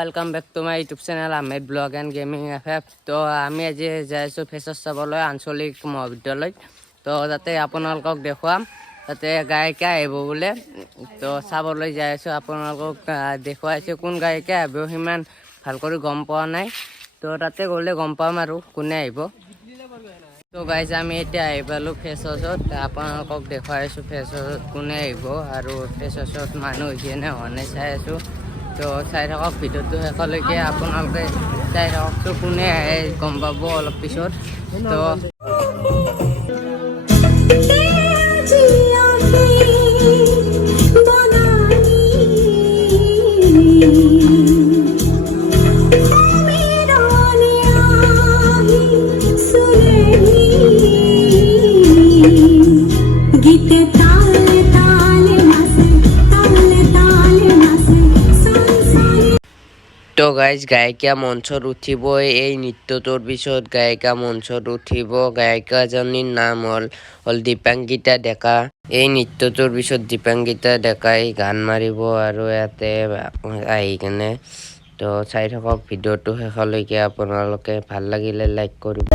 Welcome back to my YouTube channel Ahmed blog and gaming F. তো আমি আজি যাই আছোঁ ফেচাৰ্ছ চাবলৈ আঞ্চলিক মহাবিদ্যালয়ত। তো তাতে আপোনালোকক দেখুৱাম, তাতে গায়িকা আহিব বোলে। তো চাবলৈ যাই আছোঁ, আপোনালোকক দেখুৱাইছোঁ। কোন গায়িকা আহিব সিমান ভাল কৰি গম পোৱা নাই, তো তাতে গ'লে গম পাম আৰু কোনে আহিব। তো গাইজ আমি এতিয়া আহি পালোঁ ফেচাৰ্ছত। আপোনালোকক দেখুৱাইছোঁ ফেচাৰ্ছত কোনে আহিব আৰু ফেচাৰ্ছত মানুহ হৈছে নে হোৱা নাই চাই আছোঁ। তো চাই থাকক ভিডিঅ'টো শেষলৈকে, আপোনালোকে চাই থাককচোন, কোনে আহে গম পাব অলপ পিছত। তো তো গাইজ গায়িকা মঞ্চত উঠিব। এই নৃত্যটোৰ পিছত গায়িকা মঞ্চত উঠিব। গায়িকাজনীৰ নাম হ'ল দীপাংকিতা ডেকা। এই নৃত্যটোৰ পিছত দীপাংকিতা ডেকাই গান মাৰিব আৰু ইয়াতে আহি কেনে। তো চাই থাকক ভিডিঅ'টো শেষলৈকে, আপোনালোকে ভাল লাগিলে লাইক কৰিব।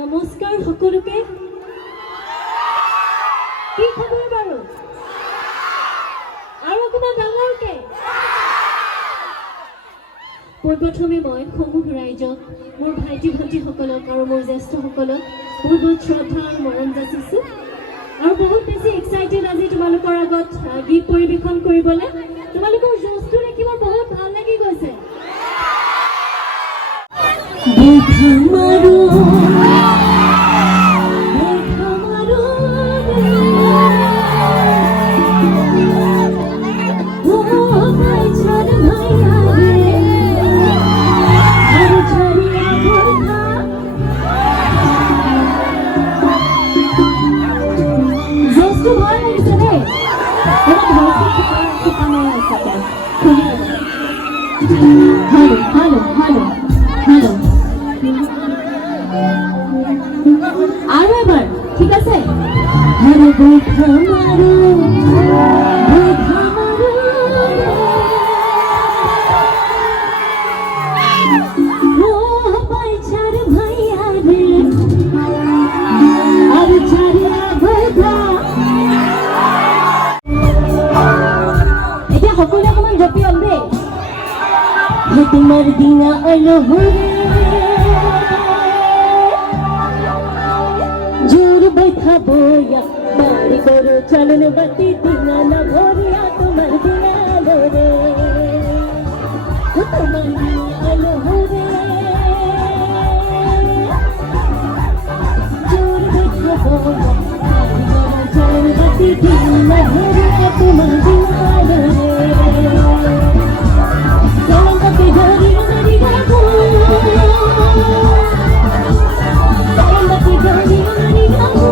নমস্কাৰ সকলোকে। কি খবৰ বাৰু? আৰু অকণমান ডাঙৰকে। পোনপ্ৰথমে মই সমূহ ৰাইজক, মোৰ ভাইটি ভণ্টিসকলক আৰু মোৰ জ্যেষ্ঠসকলক বহুত বহুত শ্ৰদ্ধা আৰু মৰম যাচিছোঁ। আৰু বহুত বেছি এক্সাইটেড আজি তোমালোকৰ আগত গীত পৰিৱেশন কৰিবলৈ। তোমালোকৰ জোচটো দেখি মোৰ বহুত ভাল লাগি গৈছে। আৰু এবাৰ ঠিক আছে। এতিয়া সকলোৱে অকণমান জপিয়াম দেই। তোমার দিনা জোর बैठा बोया बारी करो चलन बती दिना न भोरिया तुम्हार दिना लो रे, तुम्हार दिना लो रे। जोर बैठा बोया बारी करो चलन बती दिना न भोरिया तुम्हार दिना लो रे। चलन बती जोरी मरी गाबो, चलन बती जोरी मरी गाबो।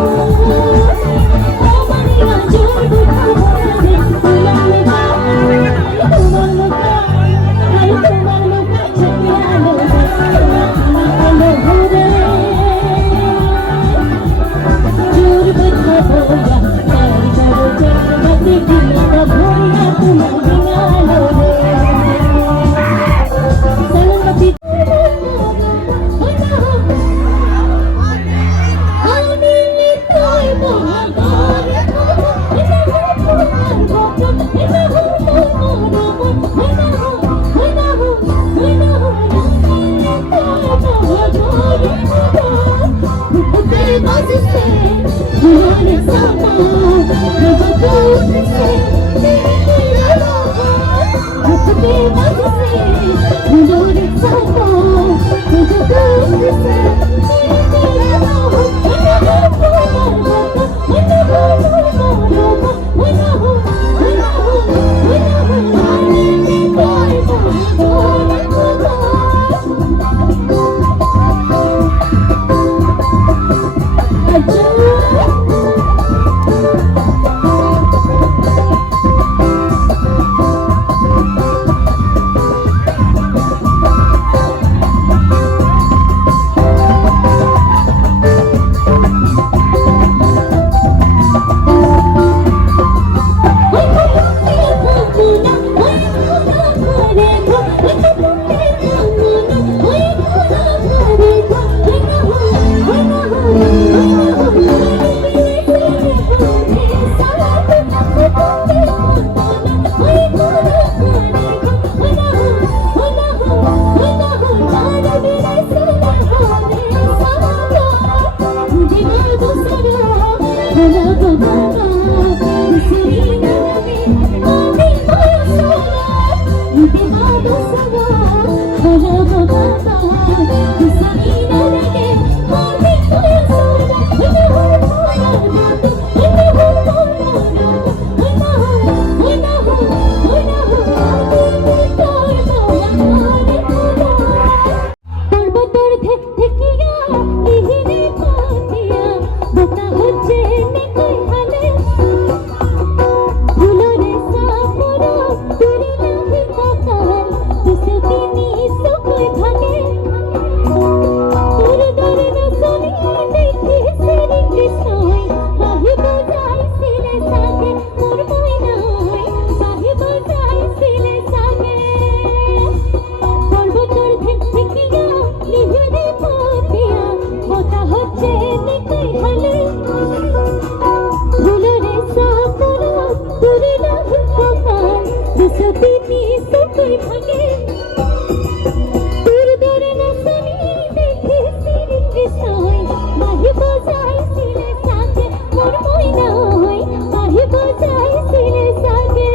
হৈ মাহি বজাইছিলে চাগে মোৰ মইনা হৈ মাহি বজাইছিলে চাগে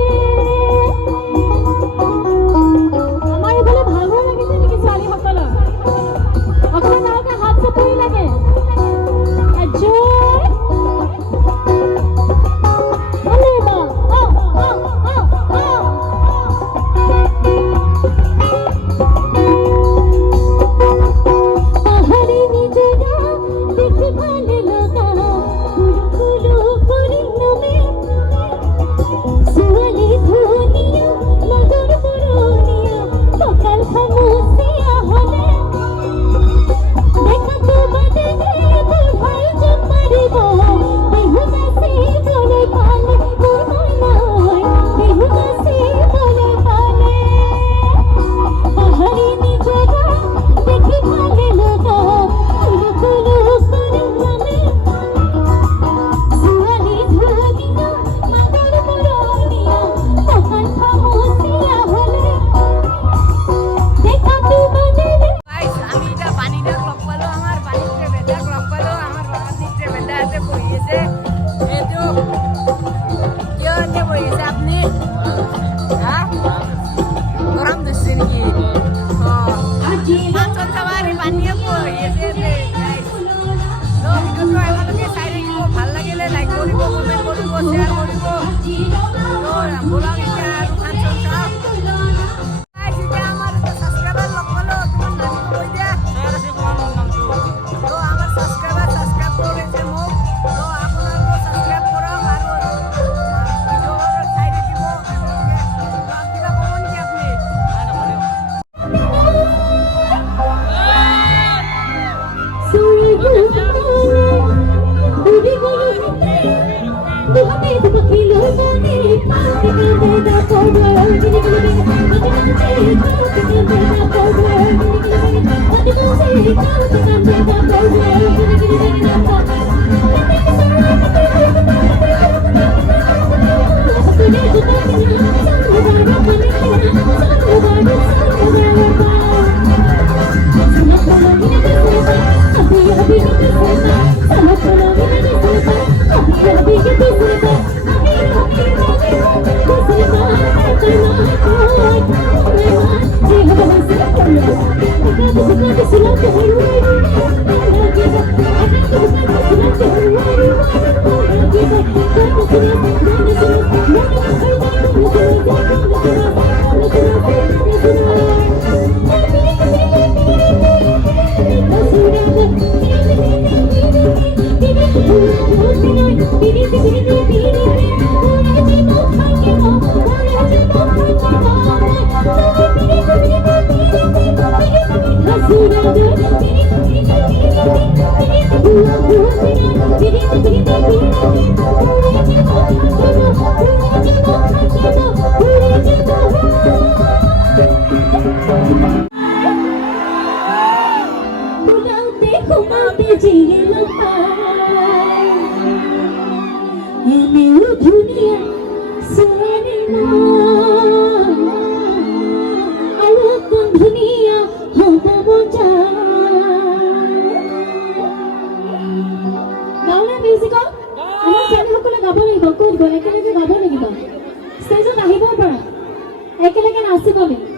আমাৰ এইফালে ভাল ভাল লাগিছে নেকি ছোৱালীসকলৰ অকণমান ডাঙৰকৈ হাত চাপৰি লাগে enjoy Alema, Pahari nijera dekhe bhale laga Kulo purname Suwali dhuniya lagar puruniya Pakal khamusiya hole Dekha to badne budhai jab maribo Behu nasi bole pale purnana hoy Behu nasi bole pale Pahari nijera dekhe bhale laga Kulo purname Suwali dhuniya lagar puruniya Pakal khamusiya hole Dekha to badne Guys, আমি এটা পানিতে log পালো আমার পানিতে বেদাক log পালো আমার বাবার নিচে বেদা আছে বই আছে এইটো কিয় এনে বই আছে আপনি হ্যাঁ গরম দিচ্ছে নাকি মাছন খাবার পানিয়ে বই আছে গাইস তো ভিডিওটো আপোনালোকে চাই থাকিব ভাল লাগিলে লাইক কৰিব কমেন্ট কৰিব শ্বেয়াৰ কৰিব তো বলক এতিয়া আৰু মাছন খাওঁ Guys, এটা আমার সাবস্ক্রাইবার লগ পালো তোমার নাম কই দিয়া তো আমার সাবস্ক্রাইব করেছে মোক তো আপনারা সাবস্ক্রাইব করুন আর ভিডিওর সাইডে দিব কিবা কোন কি আপনি একেলগে নাচিব লাগিব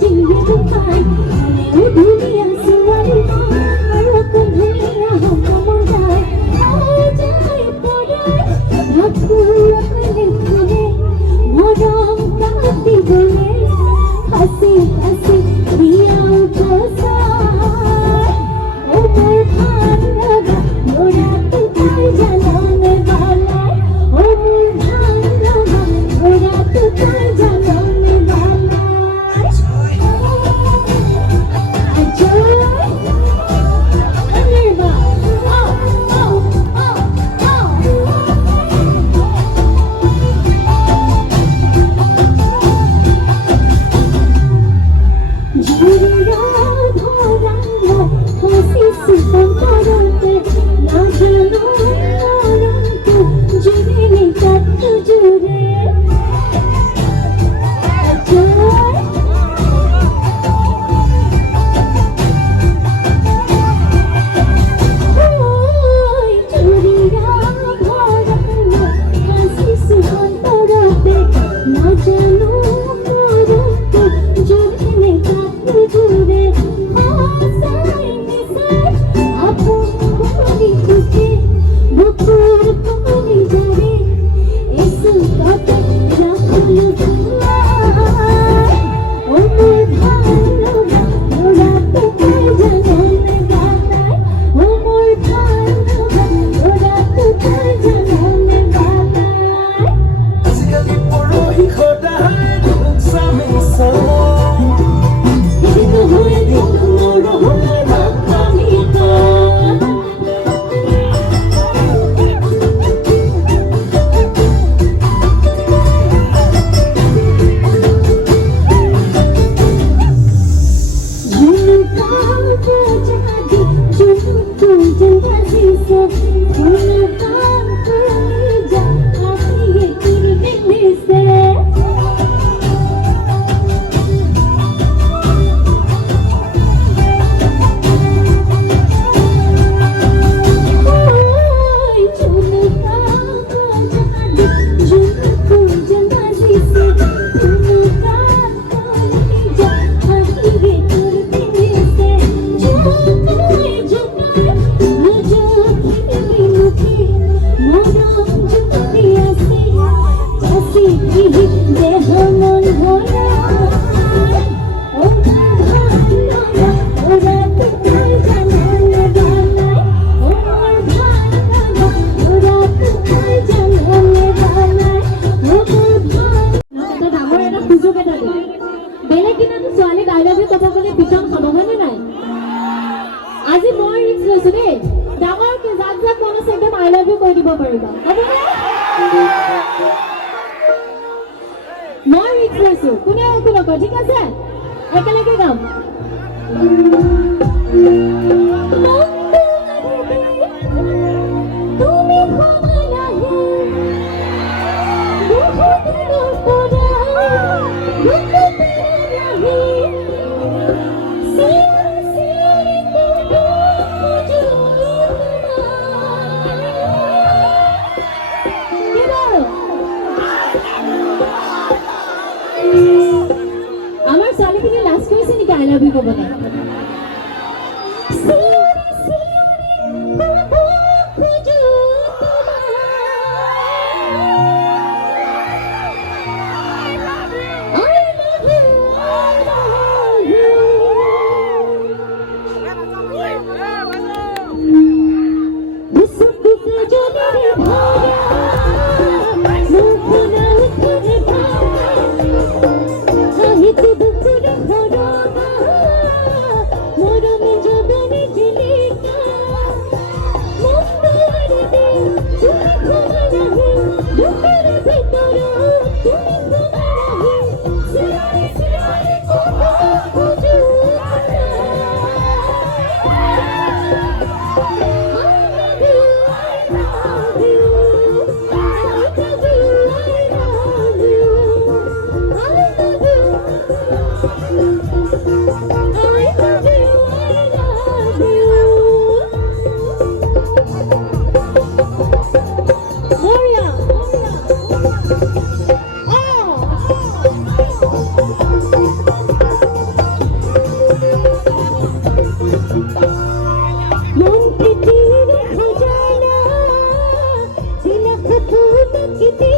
Thank you. বেলেগ দিনাটো ছোৱালীক আই লাভ ইউ ক'ব গ'লে পিছন খাব হয়নে নাই? আজি মই ৰিক্স লৈছো দেই, ডাঙৰকে যাক যাক মন আছে একদম আই লাভ ইউ কৈ দিব পাৰিবা, হ'বনে? মই ৰিক্স লৈছো, কোনে একো নকয়, ঠিক আছে? একেলগে গাম। আমার ছোৱালীখিনি লাজ কৰিছে নেকি আই লাভ ইউ ক'বলৈ? Kitty